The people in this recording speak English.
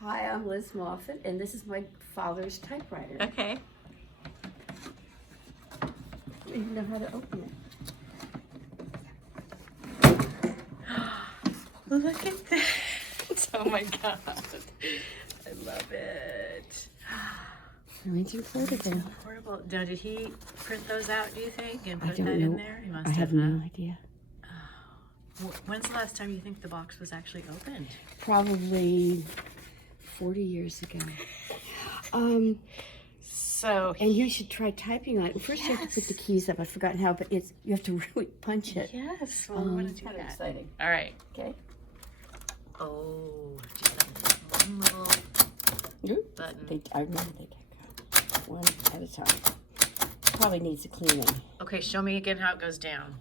Hi, I'm Liz Moffat, and this is my father's typewriter. Okay. I don't even know how to open it. Look at that. Oh my God. I love it. Remington Portable. Portable. Now, did he print those out, do you think, and I put don't that know. in there? He must I have huh? no idea. When's the last time you think the box was actually opened? Probably 40 years ago. So, And you should try typing on it. First, you have to put the keys up. I've forgotten how, but you have to really punch it. yes, well, I'm going to do Kind of that. exciting. All right. Okay. Oh, just that one little button. I remember they get one at a time. Probably needs a cleaning. Okay, show me again how it goes down.